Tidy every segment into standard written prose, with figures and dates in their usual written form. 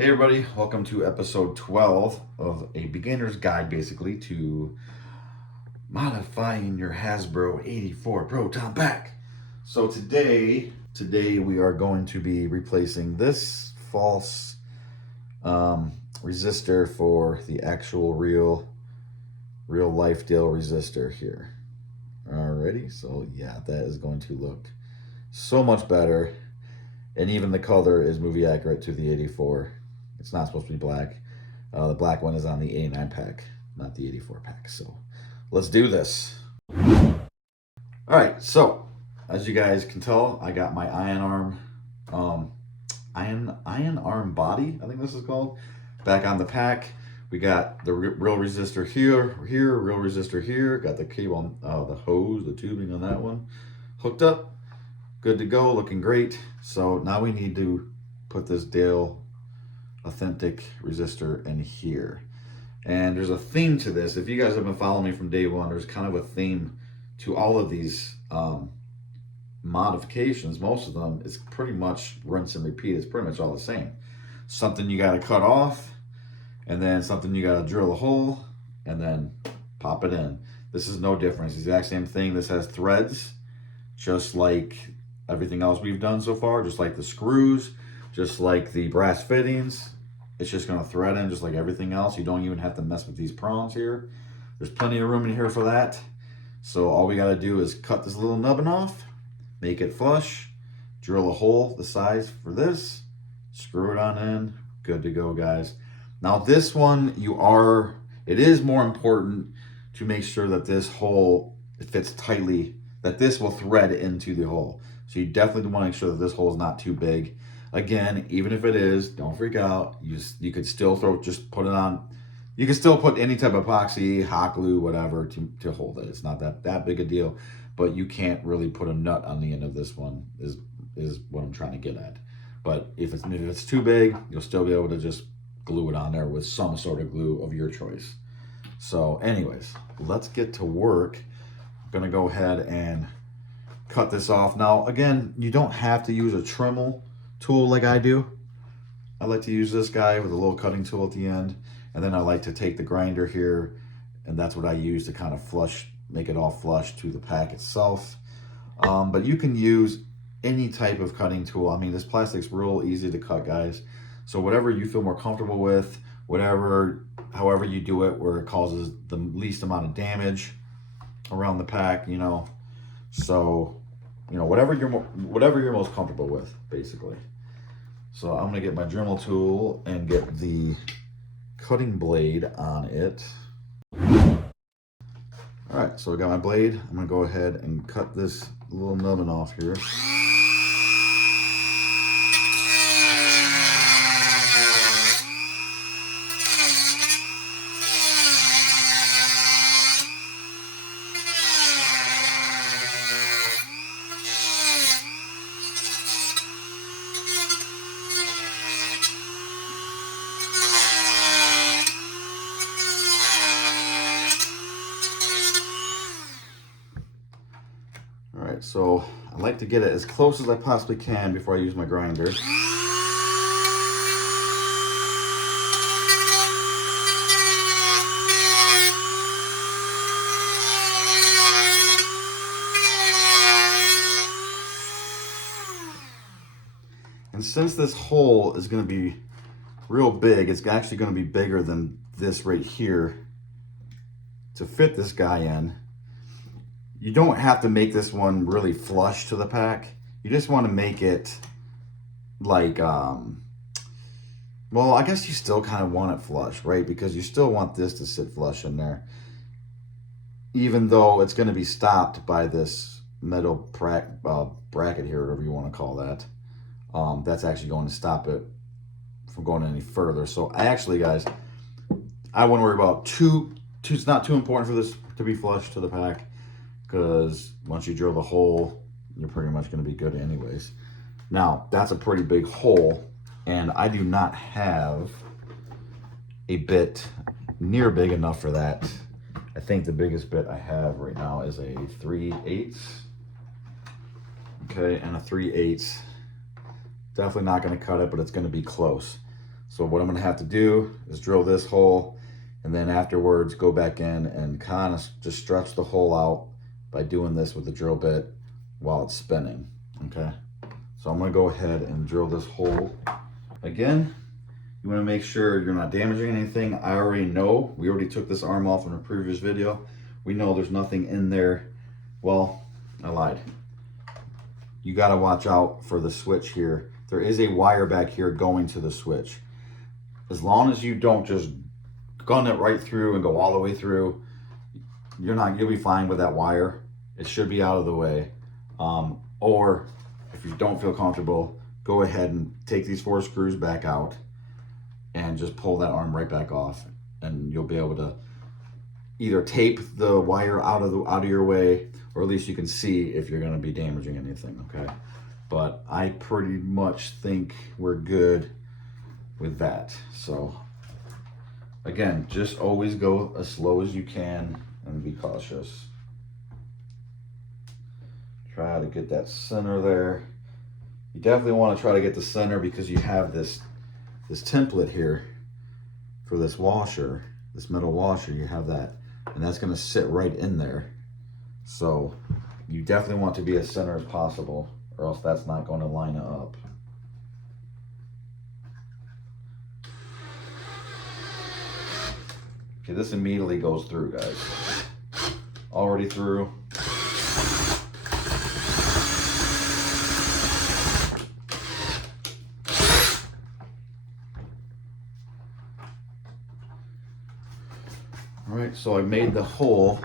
Hey everybody, welcome to episode 12 of a beginner's guide basically to modifying your Hasbro 84 Proton pack. So today we are going to be replacing this false resistor for the actual real life deal resistor here. Alrighty, so yeah, that is going to look so much better. And even the color is movie accurate to the 84. It's not supposed to be black. The black one is on the 89 pack, not the 84 pack. So let's do this. All right, so as you guys can tell, I got my iron arm body, I think this is called, back on the pack. We got the real resistor here, real resistor here. Got the cable, the hose, the tubing on that one hooked up. Good to go, looking great. So now we need to put this Dale Authentic resistor in here. And there's a theme to this. If you guys have been following me from day one, there's kind of a theme to all of these modifications. Most of them is pretty much rinse and repeat. It's pretty much all the same. Something you got to cut off, and then something you got to drill a hole, and then pop it in. This is no difference. It's the exact same thing. This has threads, just like everything else we've done so far, just like the screws, just like the brass fittings. It's just going to thread in just like everything else. You don't even have to mess with these prongs here. There's plenty of room in here for that. So all we got to do is cut this little nubbin off, make it flush, drill a hole the size for this, screw it on in, good to go, guys. Now this one, it is more important to make sure that this hole fits tightly, that this will thread into the hole. So you definitely want to make sure that this hole is not too big. Again, even if it is, don't freak out. You could still put it on. You can still put any type of epoxy, hot glue, whatever to hold it. It's not that big a deal, but you can't really put a nut on the end of this one is what I'm trying to get at. But if it's too big, you'll still be able to just glue it on there with some sort of glue of your choice. So anyways, let's get to work. I'm gonna go ahead and cut this off. Now, again, you don't have to use a Dremel tool like I do. I like to use this guy with a little cutting tool at the end, and then I like to take the grinder here, and that's what I use to kind of make it all flush to the pack itself. But you can use any type of cutting tool. I mean, this plastic's real easy to cut, guys. So whatever you feel more comfortable with, however you do it, where it causes the least amount of damage around the pack, So, whatever you're most comfortable with, basically. So I'm gonna get my Dremel tool and get the cutting blade on it. All right, so I got my blade. I'm gonna go ahead and cut this little nubbin off here. All right, so I like to get it as close as I possibly can before I use my grinder. And since this hole is going to be real big, it's actually going to be bigger than this right here to fit this guy in. You don't have to make this one really flush to the pack. You just want to make it like, well, I guess you still kind of want it flush, right? Because you still want this to sit flush in there, even though it's going to be stopped by this metal bracket here, whatever you want to call that. That's actually going to stop it from going any further. So actually, guys, I wouldn't worry about it's not too important for this to be flush to the pack, because once you drill the hole, you're pretty much going to be good anyways. Now, that's a pretty big hole, and I do not have a bit near big enough for that. I think the biggest bit I have right now is a 3/8. Okay, and a 3/8. Definitely not going to cut it, but it's going to be close. So So what I'm gonna have to do is drill this hole, and then afterwards go back in and kind of just stretch the hole out by doing this with the drill bit while it's spinning, okay? So I'm gonna go ahead and drill this hole. Again, you wanna make sure you're not damaging anything. I already know, we already took this arm off in a previous video. We know there's nothing in there. Well, I lied. You gotta watch out for the switch here. There is a wire back here going to the switch. As long as you don't just gun it right through and go all the way through, you'll be fine with that wire. It should be out of the way. Or if you don't feel comfortable, go ahead and take these 4 screws back out and just pull that arm right back off, and you'll be able to either tape the wire out of your way, or at least you can see if you're going to be damaging anything, okay? But I pretty much think we're good with that. So again, just always go as slow as you can and be cautious. Try to get that center there. You definitely want to try to get the center because you have this template here for this washer, this metal washer. You have that, and that's going to sit right in there. So you definitely want to be as center as possible, or else that's not going to line up. Okay, this immediately goes through, guys. Already through. All right, so I made the hole.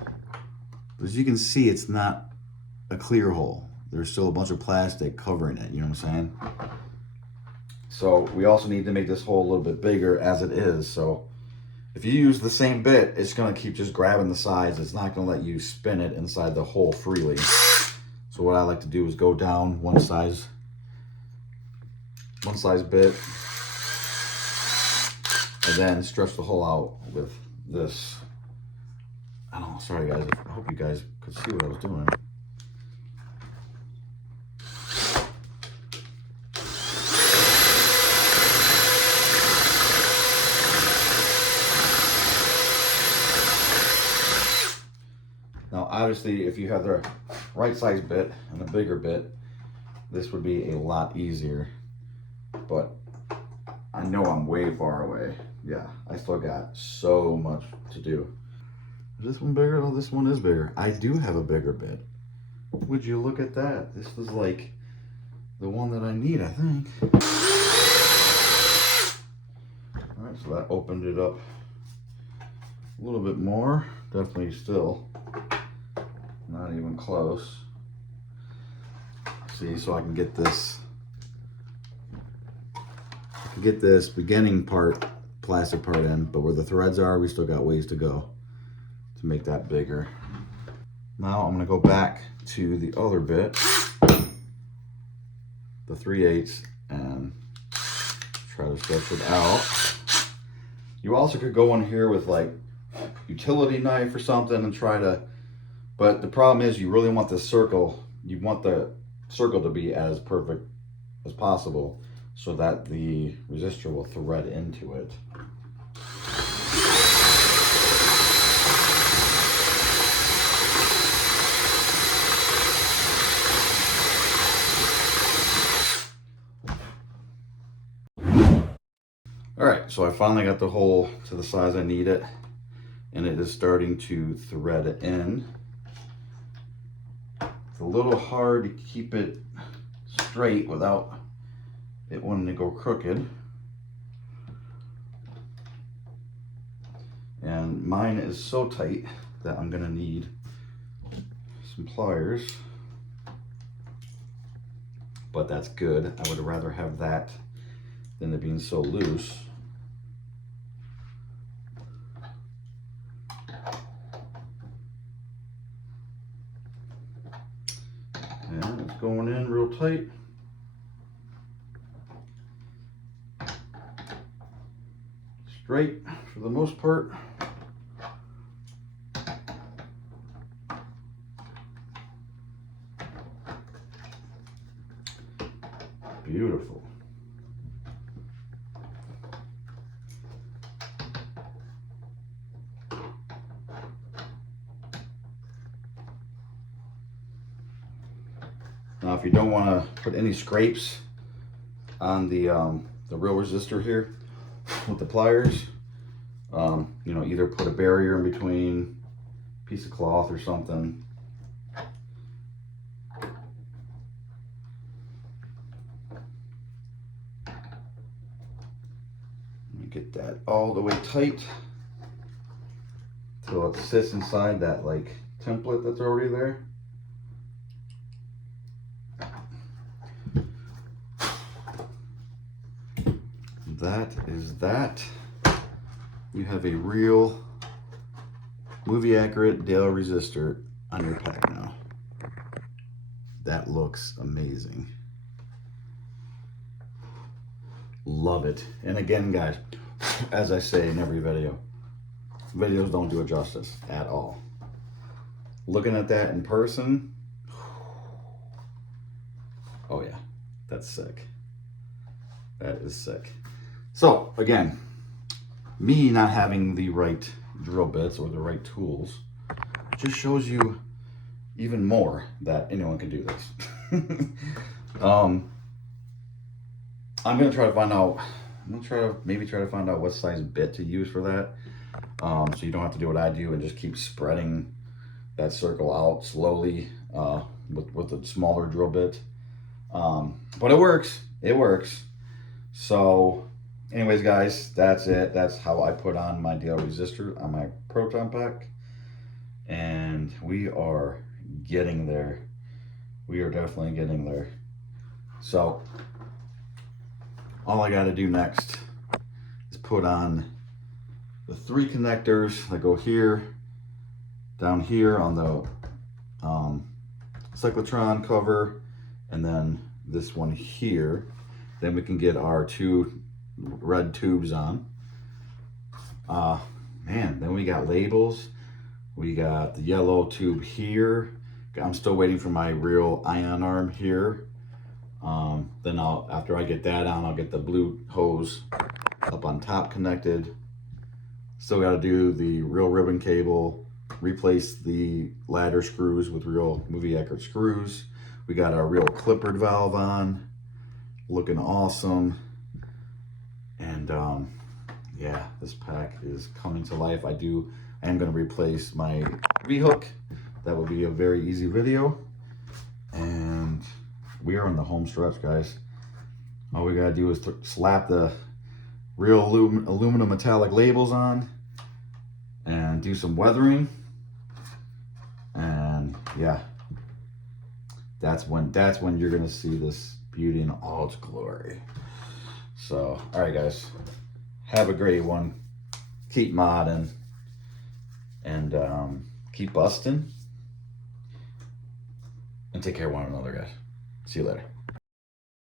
As you can see, it's not a clear hole. There's still a bunch of plastic covering it, you know what I'm saying? So we also need to make this hole a little bit bigger as it is. So if you use the same bit, it's gonna keep just grabbing the sides. It's not gonna let you spin it inside the hole freely. So what I like to do is go down one size bit, and then stretch the hole out with this. I don't know, sorry guys, I hope you guys could see what I was doing. Now, obviously, if you have the right size bit and a bigger bit, this would be a lot easier. But I know I'm way far away. Yeah, I still got so much to do. Is this one bigger? Oh, this one is bigger. I do have a bigger bit. Would you look at that? This is like the one that I need, I think. All right, so that opened it up a little bit more. Definitely still not even close. See, so I can get this beginning part, plastic part in, but where the threads are, we still got ways to go to make that bigger. Now I'm gonna go back to the other bit, the 3/8, and try to stretch it out. You also could go in here with like utility knife or something and try to, but the problem is you really want the circle, you want the circle to be as perfect as possible so that the resistor will thread into it. All right, so I finally got the hole to the size I need it, and it is starting to thread in. It's a little hard to keep it straight without it wanting to go crooked. And mine is so tight that I'm gonna need some pliers, but that's good. I would rather have that than it being so loose. And it's going in real tight. Straight for the most part. Beautiful. Now, if you don't want to put any scrapes on the real resistor here with the pliers, you know, either put a barrier in between, piece of cloth or something. Get that all the way tight till it sits inside that like template that's already there. That is that. You have a real movie accurate Dale resistor on your pack now. That looks amazing. Love it. And again, guys, as I say in every video, videos don't do it justice at all. Looking at that in person, oh yeah, that's sick. That is sick. So again, me not having the right drill bits or the right tools just shows you even more that anyone can do this. I'm gonna try to find out. I'm gonna maybe try to find out what size bit to use for that, so you don't have to do what I do and just keep spreading that circle out slowly with a smaller drill bit. But it works. It works. So, anyways, guys, that's it. That's how I put on my Dale resistor on my Proton pack, and we are getting there. We are definitely getting there. So, all I got to do next is put on the 3 connectors that go here, down here on the cyclotron cover, and then this one here. Then we can get our 2 red tubes on. Man, then we got labels. We got the yellow tube here. I'm still waiting for my real ion arm here. Then after I get that on, I'll get the blue hose up on top connected. Still got to do the real ribbon cable, replace the ladder screws with real movie accurate screws. We got our real clippered valve on, looking awesome. And yeah, this pack is coming to life. I am going to replace my V-hook. That will be a very easy video. And we are on the home stretch, guys. All we gotta do is slap the real aluminum metallic labels on and do some weathering. And yeah, that's when you're gonna see this beauty in all its glory. So, all right, guys, have a great one. Keep modding and keep busting, and take care of one another, guys. See you later.